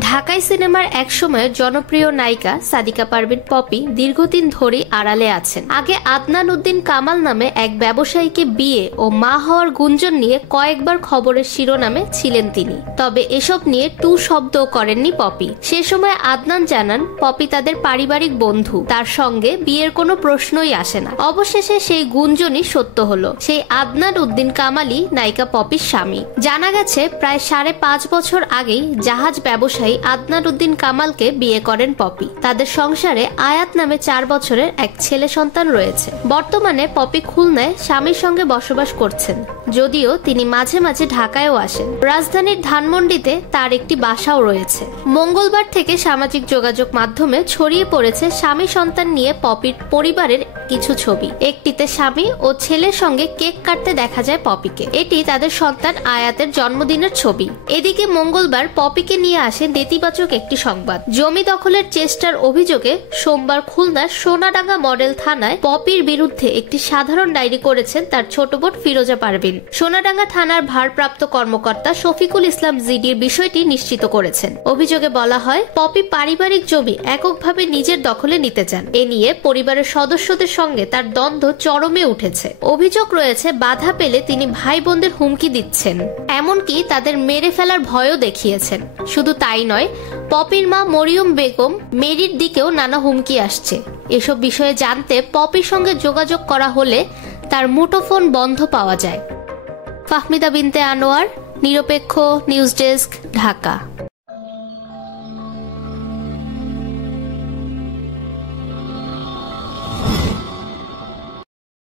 ঢাকাই সিনেমার এক সময়ের জনপ্রিয় নায়িকা সাদিকা পারভিন পপি দীর্ঘদিন ধরেই আড়ালে আছেন। আগে আদনান উদ্দিন কামাল নামে এক ব্যবসায়ীকে বিয়ে ও মা হওয়ার গুঞ্জন নিয়ে কয়েকবার খবরের শিরোনামে ছিলেন তিনি। তবে এসব নিয়ে টু শব্দও করেননি পপি। সে সময় আদনান জানান পপি তাদের পারিবারিক বন্ধু, তার সঙ্গে বিয়ের কোনো প্রশ্নই আসে না। অবশেষে সেই গুঞ্জনই সত্য হলো। সেই আদনান উদ্দিন কামালই নায়িকা পপির স্বামী। জানা গেছে প্রায় 5.5 বছর আগেই জাহাজ ব্যবসায়ী আদনান উদ্দিন কামালকে বিয়ে করেন পপি। তাদের সংসারে আয়াত নামে 4 বছরের এক ছেলে সন্তান রয়েছে। বর্তমানে পপি খুলনায় স্বামীর সঙ্গে বসবাস করছেন, যদিও তিনি মাঝে মাঝে ঢাকায়ও আসেন। রাজধানীর ধানমন্ডিতে তার একটি বাসাও রয়েছে। মঙ্গলবার থেকে সামাজিক যোগাযোগ মাধ্যমে ছড়িয়ে পড়েছে স্বামী সন্তান নিয়ে পপির পরিবারের কিছু ছবি। একটিতে স্বামী ও ছেলের সঙ্গে কেক কাটতে দেখা যায় পপিকে। এটি তাদের সন্তান আয়াতের জন্মদিনের ছবি। এদিকে মঙ্গলবার পপিকে নিয়ে আসে নেতিবাচক একটি সংবাদ। জমি দখলের চেষ্টার অভিযোগে সোমবার খুলনার সোনাডাঙ্গা মডেল থানায় পপির বিরুদ্ধে একটি সাধারণ ডায়েরি করেছেন তার ছোট বোন ফিরোজা পারভিন। সোনাডাঙ্গা থানার ভারপ্রাপ্ত কর্মকর্তা শফিকুল ইসলাম জিডির বিষয়টি নিশ্চিত করেছেন। অভিযোগে বলা হয় পপি পারিবারিক জমি এককভাবে নিজের দখলে নিতে চান। এ নিয়ে পরিবারের সদস্যদের সঙ্গে তার দ্বন্দ্ব চরমে উঠেছে। অভিযোগ রয়েছে বাধা পেলে তিনি ভাই বোনদের হুমকি দিচ্ছেন, এমনকি তাদের মেরে ফেলার ভয়ও দেখিয়েছেন। শুধু তাই নয়, পপির মা মরিয়ম বেগম মেরির দিকেও নানা হুমকি আসছে। এসব বিষয়ে জানতে পপির সঙ্গে যোগাযোগ করা হলে তার মুঠোফোন বন্ধ পাওয়া যায়। ফাহমিদা বিনতে আনোয়ার, নিরপেক্ষ নিউজ ডেস্ক, ঢাকা।